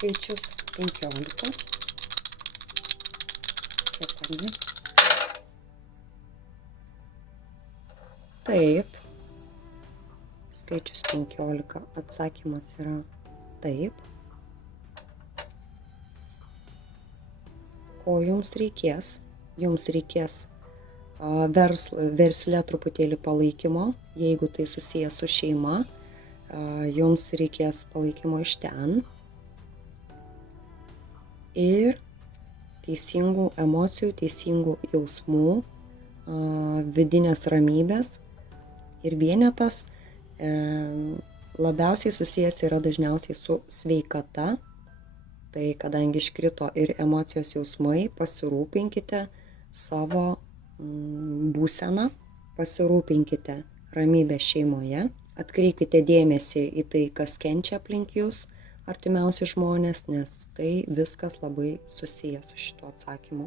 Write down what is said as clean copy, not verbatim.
skaičius 15. Kepami. Taip. Skaičius 15. Atsakymas yra taip. Ko jums reikės? Jums reikės versle truputėlį palaikymo, jeigu tai susijęs su šeima, jums reikės palaikymo iš ten ir teisingų emocijų, teisingų jausmų, vidinės ramybės ir vienetas labiausiai susijęs yra dažniausiai su sveikata, tai kadangi iškrito ir emocijos jausmai, pasirūpinkite savo būseną, pasirūpinkite ramybę šeimoje, atkreipkite dėmesį į tai, kas kenčia aplink jūs, artimiausi žmonės, nes tai viskas labai susiję su šituo atsakymu.